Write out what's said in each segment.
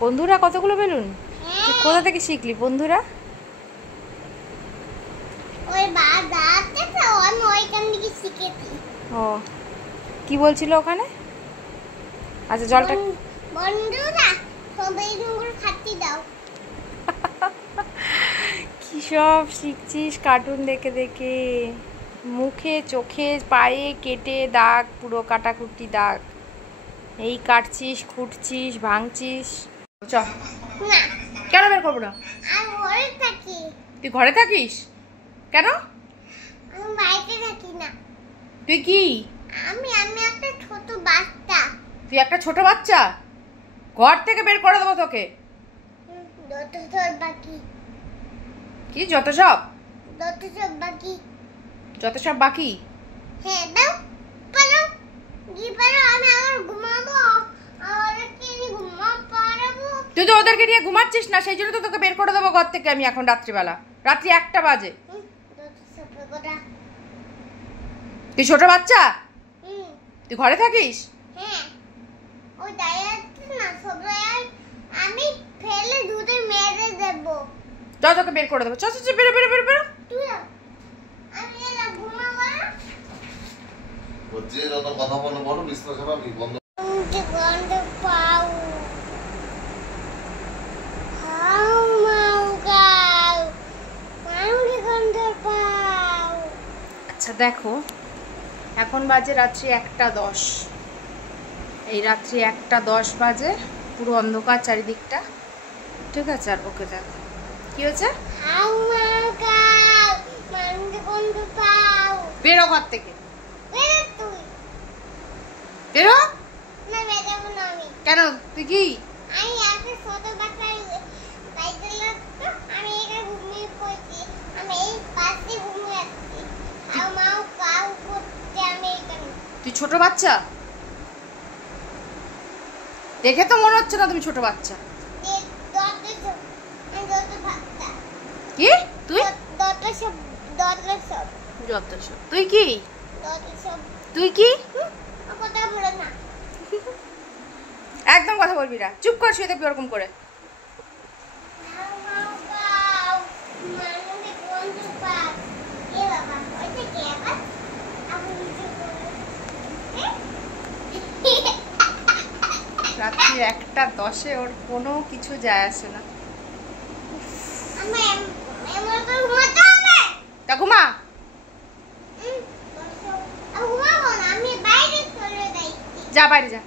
বন্ধুরা কতগুলো বেলুন? কোথা থেকে শিখলি বন্ধুরা? ও কি বলছিল ওখানে? আচ্ছা জলটা বন্ধুরা সবাই বেলুনগুলো খাতি দাও। কি সব শিখছিস কার্টুন দেখে দেখে? মুখে চোখে পায়ে কেটে দাগ, পুরো কাটাকুটি দাগ। এই কাটছিস, খুঁটছিস, ভাঙছিস। চ না কেন বের করবো না? আমি ঘরে থাকি। তুই ঘরে থাকিস কেন? আমি বাইরে থাকি না। তুই কি? আমি একটা ছোট বাচ্চা। তুই একটা ছোট বাচ্চা? ঘর থেকে বের করে দেবো তোকে। যত সব বাকি। কি যত সব? যত সব বাকি। যত সব বাকি? হ্যাঁ দাও পারো কি পারো। আমি আবার ঘুমাবো আর কি ঘুমাবো। তুই তো ওদেরকে নিয়ে ঘুমাচ্ছিস না, সেই জন্য তো তোকে বের করে দেবো ঘর থেকে আমি এখন রাত্রিবেলা। রাত্রি 1টা বাজে। তুই ছোট বাচ্চা? তুই ঘরে থাকিস? হ্যাঁ ওই দাঁড়িয়ে না সবাই আমি ফেলে দুধে মেরে দেব। চল তোকে বের করে দেবো। চল চল বেরো বেরো বেরো বেরো। তুই আমি এলা ঘুমাবো না। যে যত কথা বলো বলো বিশ্লেষণ আমি বন্ধ। যে গন্ধ পাও হাউ মাউ গাও মাউকে গন্ধ পাও। আচ্ছা দেখো এখন বাজে রাত্রি 1টা 10। এই রাত্রি 1টা 10 বাজে, পুরো অন্ধকার চারিদিকটা, ঠিক আছে? আর ওকে দেখো কি হয়েছে? হাউ মাউ গাও মাউকে গন্ধ পাও। বেরো ঘর থেকে, বেরো তুই। বেরো। না বেরোবো না আমি। কেন? তুই কি? আমি একটা ছোট বাচ্চা বাইরে লাগতো। আমি এখানে ঘুমিয়ে পড়ছি। আমি এই পাশে ঘুমিয়ে আছি। আর মাও কাউ করতে আমি এখানে। তুই ছোট বাচ্চা? দেখে তো মনে হচ্ছে না তুমি ছোট বাচ্চা। কি তুই? যত সব। তুই কি? তুই কি? কথা বলো না। একদম কথা বলবি না, চুপ কর, শুয়ে থাকবি ওরকম করে। রাত্রি 1টা 10 ওর কোনো কিছু যায় আসে না। তা ঘুমা। যা বাইরে যা।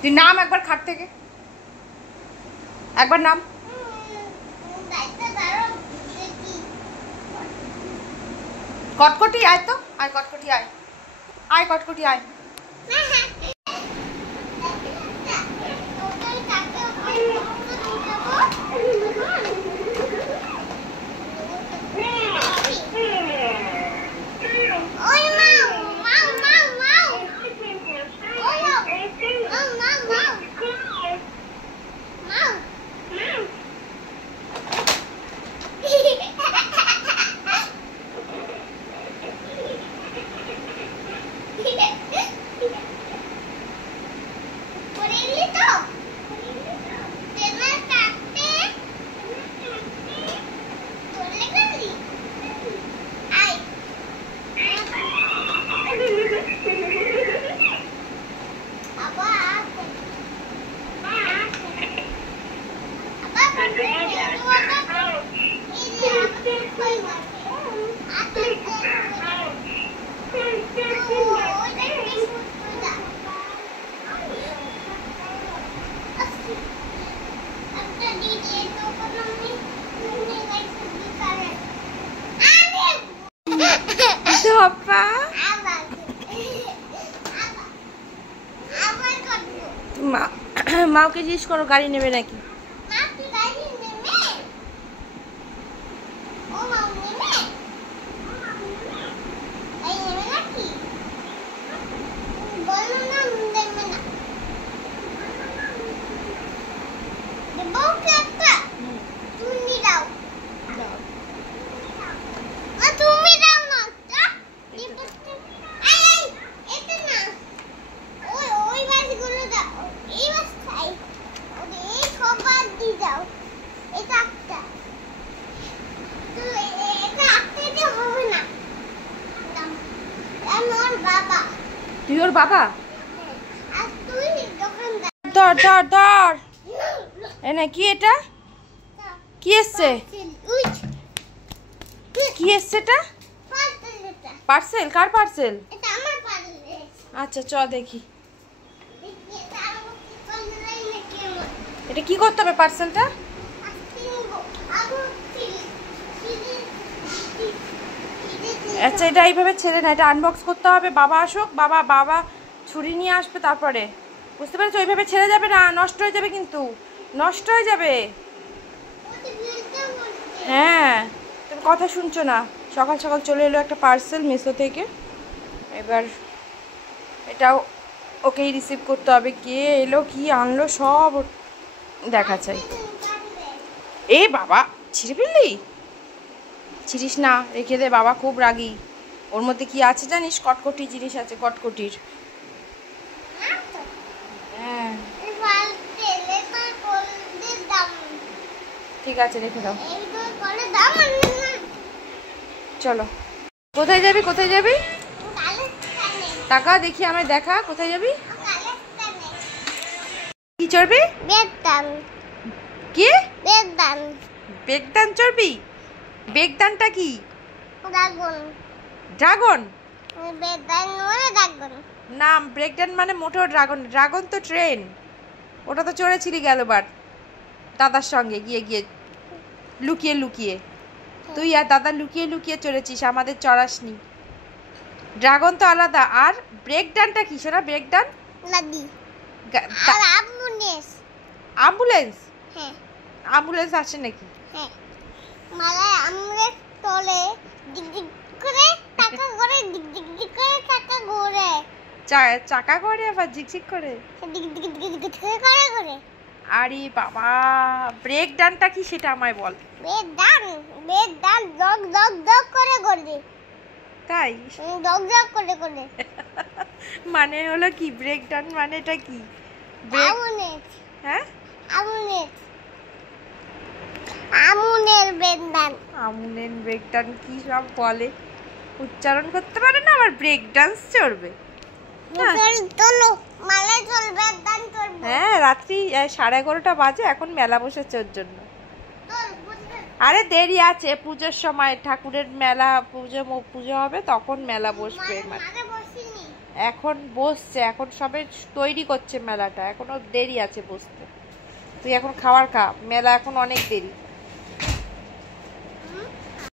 তুই নাম একবার খাট থেকে, একবার নাম। কটকটি আয় তো, আয় কটকটি আয়, আয় কটকটি আয়। মাকে জিজ্ঞেস করো গাড়ি নেবে নাকি। তুই ওর বাবা? আর তুই দোকানদার। ধর ধর ধর। এনে কি এটা? কি এসছে? উইচ কি এসছে এটা? পার্সেল এটা। পার্সেল? কার পার্সেল? এটা আমার পার্সেল। আচ্ছা চ দেখি এটা আমার পার্সেল নাকি আমার? এটা কি করতে হবে পার্সেলটা? আচ্ছা এটা এইভাবে ছেড়ে না, এটা আনবক্স করতে হবে। বাবা আসুক, বাবা বাবা ছুরি নিয়ে আসবে তারপরে। বুঝতে পেরেছো? ওইভাবে ছেড়ে যাবে না, নষ্ট হয়ে যাবে কিন্তু, নষ্ট হয়ে যাবে। হ্যাঁ তুমি কথা শুনছো না। সকাল সকাল চলে এলো একটা পার্সেল মিশো থেকে। এবার এটাও ওকেই রিসিভ করতে হবে। কে এলো, কি আনলো, সব দেখা চাই। এই বাবা ছিঁড়ে ফেললি? ছিড়িস না, রেখে দে, বাবা খুব রাগী। ওর মধ্যে কি আছে জানিস? কটকটি জিনিস আছে, কটকটির। হ্যাঁ ঠিক আছে রেখে দাও। চলো কোথায় যাবি? কোথায় যাবি? টাকা দেখি আমায় দেখা, কোথায় যাবি? কি চড়বি? কি বেগদান চড়বি? বেগদানটা কি? ড্রাগন? না ব্রেকডান মানে মোটেও ড্রাগন। ড্রাগন তো ট্রেন, ওটা তো চড়েছিলি গেলবার দাদার সঙ্গে গিয়ে গিয়ে লুকিয়ে লুকিয়ে। তুই আর দাদা লুকিয়ে লুকিয়ে চড়েছিস, আমাদের চড়াসনি। ড্রাগন তো আলাদা। আর ব্রেকডানটা কি সোনা? ব্রেকডান অ্যাম্বুলেন্স? অ্যাম্বুলেন্স আসে নাকি? চাকা করে আবার ঝিকঝিক করে? আরে বাবা ব্রেক ডানটা কি সেটা আমায় বল। তাই মানে হলো কি ব্রেক ডান মানে? এটা কি? হ্যাঁ আমুনের ব্রেক ডান কি সব বলে, উচ্চারণ করতে পারে না, আবার ব্রেক ডান্স চড়বে। হ্যাঁ রাত্রি 11:30 বাজে, এখন মেলা বসেছে ওর জন্য। আরে দেরি আছে, পুজোর সময় ঠাকুরের মেলা, পুজো হবে তখন মেলা বসবে। এখন বসছে, এখন সবে তৈরি করছে মেলাটা, এখনো দেরি আছে বসতে। তুই এখন খাবার খা, মেলা এখন অনেক দেরি।